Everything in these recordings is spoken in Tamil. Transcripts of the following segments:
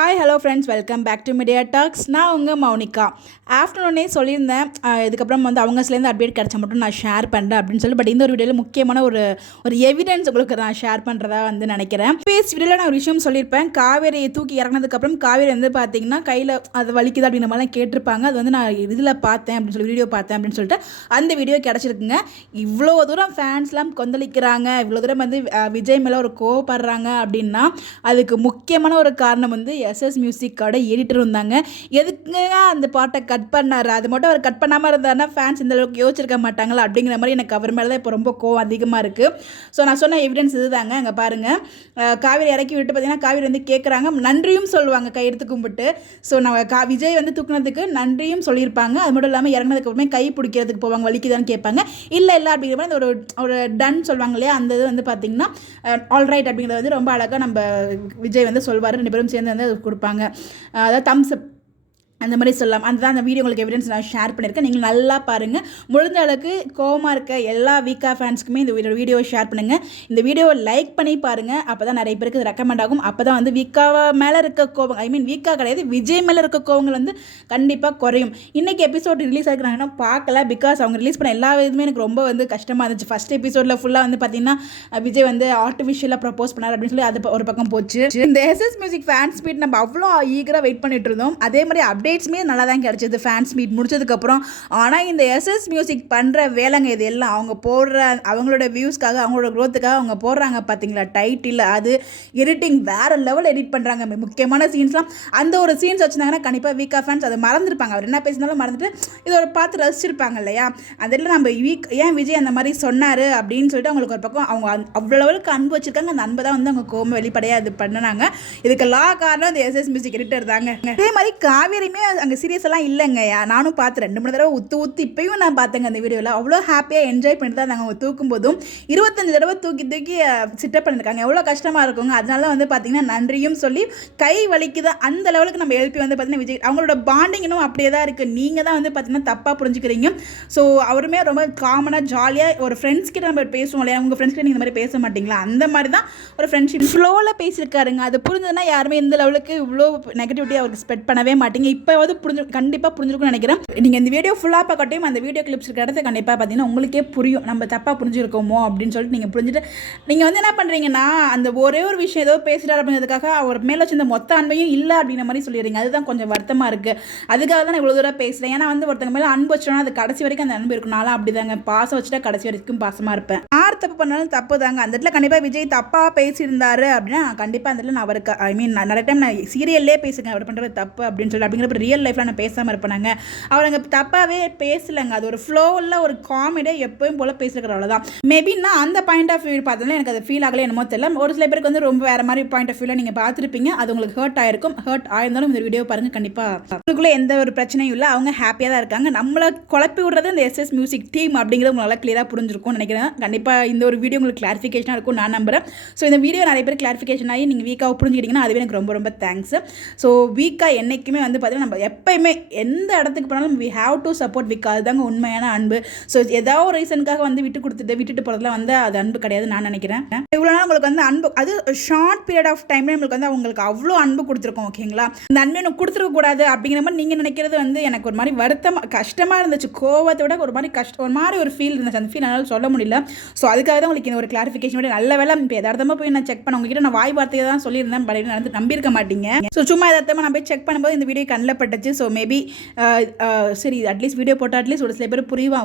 Hi hello friends, welcome back to media talks. நான் உங்கள் மௌனிகா. ஆஃப்டர்நூனே சொல்லியிருந்தேன், இதுக்கப்புறம் வந்து அவங்க சிலேருந்து அப்டேட் கிடச்சா மட்டும் நான் ஷேர் பண்ணுறேன் அப்படின்னு சொல்லி. பட் இந்த ஒரு வீடியோவில் முக்கியமான ஒரு எவிடன்ஸ் உங்களுக்கு நான் ஷேர் பண்ணுறதா வந்து நினைக்கிறேன். பேஸ் வீடியோவில் நான் ஒரு விஷயம் சொல்லியிருப்பேன். காவேரியை தூக்கி இறங்கினதுக்கப்புறம் காவேரி வந்து பார்த்தீங்கன்னா கையில் அது வலிக்குது அப்படின்ற மாதிரிலாம் கேட்டிருப்பாங்க. அது வந்து நான் இதில் பார்த்தேன் அப்படின்னு சொல்லி வீடியோ பார்த்தேன் அப்படின்னு சொல்லிட்டு அந்த வீடியோ கிடச்சிருக்குங்க. இவ்வளோ தூரம் ஃபேன்ஸ்லாம் கொந்தளிக்கிறாங்க, இவ்வளோ தூரம் வந்து விஜய் மேலே ஒரு கோவப்படுறாங்க அப்படின்னா அதுக்கு முக்கியமான ஒரு காரணம் வந்து எஸ்எஸ் மியூசிக்கோட எடிட்டர் இருந்தாங்க. எதுக்குங்க அந்த பாட்டை கட் பண்ணார்? அது மட்டும் அவர் கட் பண்ணாமல் இருந்தாருன்னா ஃபேன்ஸ் இந்த அளவுக்கு யோசிச்சிருக்க மாட்டாங்களா அப்படிங்கிற மாதிரி எனக்கு அவர் மேலே தான் இப்போ ரொம்ப கோவம் அதிகமாக இருக்குது. ஸோ நான் சொன்ன எவிடன்ஸ் இது தாங்க. அங்கே பாருங்கள், காவேரி இறக்கி விட்டு பார்த்தீங்கன்னா காவேரி வந்து கேட்குறாங்க, நன்றியும் சொல்லுவாங்க கையெடுத்து கும்பிட்டு. ஸோ நம்ம விஜய் வந்து தூக்குனதுக்கு நன்றியும் சொல்லியிருப்பாங்க. அது மட்டும் இல்லாமல் இறங்கினதுக்கு அப்புறமே கை பிடிக்கிறதுக்கு போவாங்க, வலிக்குதான்னு கேட்பாங்க. இல்லை அப்படிங்கிற மாதிரி ஒரு டன் சொல்லுவாங்க இல்லையா, அந்த இது வந்து பார்த்தீங்கன்னா ஆல்ரைட் அப்படிங்கிறது வந்து ரொம்ப அழகாக நம்ம விஜய் வந்து சொல்வார். 2 பேரும் சேர்ந்து வந்து கொடுப்பாங்க, அதாவது தம்ஸ் அப் அந்த மாதிரி சொல்லலாம். அதுதான் அந்த வீடியோ உங்களுக்கு எவிடன்ஸ் நான் ஷேர் பண்ணியிருக்கேன். நீங்கள் நல்லா பாருங்கள். முடிஞ்ச அளவுக்கு கோவமாக இருக்க எல்லா வீக்கா ஃபேன்ஸ்க்குமே இந்த வீடியோவை ஷேர் பண்ணுங்கள். இந்த வீடியோவை லைக் பண்ணி பாருங்கள். அப்போ தான் நிறைய பேருக்கு இது ரெக்கமெண்ட் ஆகும். அப்போ தான் வந்து வீக்காவை மேலே இருக்க கோவம், வீக்கா கிடையாது, விஜய் மேலே இருக்க கோவங்கள் வந்து கண்டிப்பாக குறையும். இன்றைக்கி எபிசோட் ரிலீஸ் ஆகிருக்காங்கன்னா பார்க்கல, பிகாஸ் அவங்க ரிலீஸ் பண்ண எல்லா இதுவுமே எனக்கு ரொம்ப வந்து கஷ்டமாக இருந்துச்சு. ஃபஸ்ட் எபிசோடில் ஃபுல்லாக வந்து பார்த்தீங்கன்னா விஜய் வந்து ஆர்டிஃபிஷியலாக ப்ரப்போஸ் பண்ணார் அப்படின்னு சொல்லி அது ஒரு பக்கம் போச்சு. இந்த எஸ்எஸ் மியூசிக் ஃபேன்ஸ் மீட் நம்ம அவ்வளோ ஈகராக வெயிட் பண்ணிட்டு இருந்தோம். அதே மாதிரி அப்டேட்ஸுமே நல்லா தான் கிடச்சிது ஃபேன்ஸ் மீட் முடிச்சதுக்கப்புறம். ஆனால் இந்த எஸ்எஸ் மியூசிக் பண்ணுற வேலைங்க இது எல்லாம் அவங்க போடுற அவங்களோட வியூஸ்க்காக, அவங்களோட க்ரோத்துக்காக அவங்க போடுறாங்க பார்த்தீங்களா டைட்டில், அது எடிட்டிங் வேறு லெவல் எடிட் பண்ணுறாங்க. முக்கியமான சீன்ஸ்லாம் அந்த ஒரு சீன்ஸ் வச்சுருந்தாங்கன்னா கண்டிப்பாக வீக்கா ஃபேன்ஸ் அதை மறந்துருப்பாங்க. அவர் என்ன பேசினாலும் மறந்துட்டு இதை ஒரு பார்த்து ரசிச்சிருப்பாங்க இல்லையா. அதெல்லாம் நம்ம ஏன் விஜய் அந்த மாதிரி சொன்னார் அப்படின்னு சொல்லிட்டு அவங்களுக்கு ஒரு பக்கம் அவங்க அவ்வளோ லெவலுக்கு அன்பு வச்சுருக்காங்க. அந்த அன்பை தான் வந்து அவங்க கோவம் வெளிப்படையாக இது பண்ணினாங்க. இதுக்கெல்லாம் காரணம் இந்த எஸ்எஸ் மியூசிக் எடிட்டர் தாங்க. அதே மாதிரி காவேரியுமே அங்கே சீரியஸ் எல்லாம் இல்லைங்க. நானும் பார்த்து 2-3 தடவை ஊற்று இப்பயும் நான் பார்த்தேங்க அந்த வீடியோவில். அவ்வளோ ஹாப்பியாக என்ஜாய் பண்ணிட்டு தான் நாங்கள் தூக்கும் போதும் 25 தடவை தூக்கி சிட்டப் பண்ணியிருக்காங்க. எவ்வளோ கஷ்டமாக இருக்குங்க. அதனால தான் வந்து பார்த்தீங்கன்னா நன்றியும் சொல்லி கை வலிக்குது அந்த லெவலுக்கு நம்ம எழுப்பி வந்து பார்த்தீங்கன்னா விஜய் அவங்களோட பாண்டிங் இன்னும் அப்படியே தான் இருக்குது. நீங்கள் தான் வந்து பார்த்தீங்கன்னா தப்பாக புரிஞ்சுக்கிறீங்க. ஸோ அவருமே ரொம்ப காமனாக ஜாலியாக ஒரு ஃப்ரெண்ட்ஸ் கிட்ட நம்ம பேசுவோம் இல்லையா, உங்கள் ஃப்ரெண்ட்ஸ் கிட்ட நீங்கள் இந்த மாதிரி பேச மாட்டீங்களா, அந்த மாதிரி தான் ஒரு ஃப்ரெண்ட்ஷிப் ஃப்ளோவில் பேசியிருக்காருங்க. அது புரிஞ்சதுன்னா யாருமே இந்த லெவலுக்கு இவ்வளோ நெகட்டிவிட்டி அவருக்கு ஸ்ப்ரெட் பண்ணவே மாட்டீங்க. இப்போவாவது கண்டிப்பாக புரிஞ்சிருக்கும்னு நினைக்கிறேன். நீங்கள் இந்த வீடியோ ஃபுல்லாக பார்க்கட்டும், அந்த வீடியோ கிளிப்ஸ் இருக்கிற இடத்துல கண்டிப்பாக பார்த்தீங்கன்னா உங்களுக்கே புரியும் நம்ம தப்பாக புரிஞ்சிருக்கோமோ அப்படின்னு சொல்லிட்டு. நீங்கள் புரிஞ்சுட்டு நீங்கள் வந்து என்ன பண்ணுறீங்கன்னா அந்த ஒரே ஒரு விஷயம் ஏதோ பேசுகிறார் அப்படிங்கிறதுக்காக அவர் மேலே வச்சு இந்த மொத்த அன்பையும் இல்லை அப்படிங்கிற மாதிரி சொல்லிடுறீங்க. அதுதான் கொஞ்சம் வருத்தமாக இருக்குது. அதுக்காக தான் நான் இவ்வளோ தூரம் பேசுகிறேன். ஏன்னா வந்து ஒருத்தங்க மேலே அன்பு வச்சோன்னா அது கடைசி வரைக்கும் அந்த அன்பு இருக்கும். நானும் அப்படி தாங்க, பாசம் வச்சுட்டா கடைசி வரைக்கும் பாசமாக இருப்பேன். யார் தப்பு பண்ணாலும் தப்பு தாங்க. அந்த இடத்துல கண்டிப்பாக விஜய் தப்பாக பேசியிருந்தாரு அப்படின்னா கண்டிப்பாக அந்த இடத்துல நான் அவருக்கு நிறைய டைம் நான் சீரியல்லே பேசுங்க அவர் பண்ணுறது தப்பு அப்படின்னு சொல்லி. அப்படிங்கிறப்ப ரியல் லைஃப்பில் நான் பேசாமல் இருப்பாங்க. அவர் அங்கே தப்பாகவே பேசலைங்க. அது ஒரு ஃப்ளோவில் ஒரு காமெடியாக எப்பவும் போல் பேசுகிற அவ்வளோதான். மேபி நான் அந்த பாயிண்ட் ஆஃப் வியூ பார்த்ததுல எனக்கு அது ஃபீல் ஆகலை என்னமோ தெரியல. ஒரு சில பேருக்கு வந்து ரொம்ப வேறு மாதிரி பாயிண்ட் ஆஃப் வியூவில் நீங்கள் பார்த்துருப்பீங்க. அது உங்களுக்கு ஹர்ட் ஆயிருக்கும். ஹர்ட் ஆயிருந்தாலும் இந்த வீடியோ பாருங்கள், கண்டிப்பாக உங்களுக்குள்ளே எந்த ஒரு பிரச்சனையும் இல்லை. அவங்க ஹாப்பியாக தான் இருக்காங்க. நம்மளை குழப்பி விடுறது இந்த எஸ்எஸ் மியூசிக் டீம் அப்படிங்கிறது உங்களுக்கு கிளியராக புரிஞ்சிருக்கும்னு நினைக்கிறேன். கண்டிப்பாக இந்த ஒரு வீடியோ உங்களுக்கு கிளாரிஃபிகேஷனாக இருக்கும் நான் நம்புகிறேன். ஸோ இந்த வீடியோ நிறைய பேர் கிளாரிஃபிகேஷன் ஆகி நீங்கள் வீக்காக புரிஞ்சுக்கிட்டீங்கன்னா அதுவே எனக்கு ரொம்ப ரொம்ப தேங்க்ஸ். ஸோ வீக்காக என்றைக்குமே வந்து பார்த்தீங்கன்னா நம்ம எப்பயுமே எந்த இடத்துக்கு போனாலும் we have to support வீக்கா. அதுதாங்க உண்மையான அன்பு. ஸோ ஏதாவது ஒரு ரீசனுக்காக வந்து விட்டுட்டு போகிறதுலாம் வந்து அது அன்பு கிடையாது நான் நினைக்கிறேன். இவ்வளோ நாள் உங்களுக்கு வந்து அன்பு, அது ஷார்ட் பீரியட் ஆஃப் டைம்ல நம்மளுக்கு வந்து அவங்களுக்கு அவ்வளோ அன்பு கொடுத்துருக்கோம். ஓகேங்களா, இந்த அன்பு எனக்கு கொடுத்துருக்க கூடாது அப்படிங்கிற மாதிரி நீங்கள் நினைக்கிறது வந்து எனக்கு ஒரு மாதிரி வருத்தமாக கஷ்டமாக இருந்துச்சு. கோவத்தை விட ஒரு மாதிரி ஒரு ஃபீல் இருந்துச்சு. அந்த ஃபீல் என்னால் சொல்ல முடியல. ஸோ அதுக்காக தான் உங்களுக்கு இந்த ஒரு கிளாரிஃபிகேஷன் விட நல்ல வேலை. இப்போ எதார்த்தமாக போய் நான் செக் பண்ண உங்ககிட்ட நான் வாய் வார்த்தையை தான் சொல்லியிருந்தேன். பட் நடந்து நம்பியிருக்க மாட்டீங்க. ஸோ சும்மா எதார்த்தமாக நான் போய் செக் பண்ணும்போது இந்த வீடியோ கண்ணில் பட்டுச்சு. ஸோ மேபி சரி அட்லீஸ்ட் வீடியோ போட்டால் அட்லீஸ்ட் ஒரு சில பேர்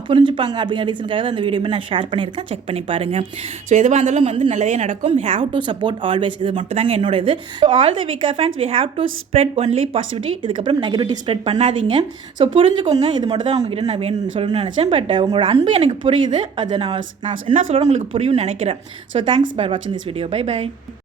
புரிஞ்சுப்பாங்க அப்படிங்கிற ரீசனுக்காக தான் அந்த வீடியோமே நான் ஷேர் பண்ணியிருக்கேன். செக் பண்ணி பாருங்கள். ஸோ எதுவாக இருந்தாலும் வந்து நல்லதே நடக்கும். we have to support always. இது மட்டும் தாங்க என்னோட இது. ஆல் தி வீக்கா fans we have to spread only positivity. இதுக்கப்புறம் நெகட்டிவிட்டி ஸ்ப்ரெட் பண்ணாதீங்க. ஸோ புரிஞ்சுக்கோங்க. இது மட்டும் தான் உங்ககிட்ட நான் வேணும்னு சொல்லணும்னு நினச்சேன். பட் உங்களோட அன்பு எனக்கு புரியுது. அதை நான் என்ன சொல்லணும் உங்களுக்கு புரியும்னு நினைக்கிறேன். ஸோ தேங்க்ஸ் ஃபார் வாட்சிங் திஸ் வீடியோ. Bye by.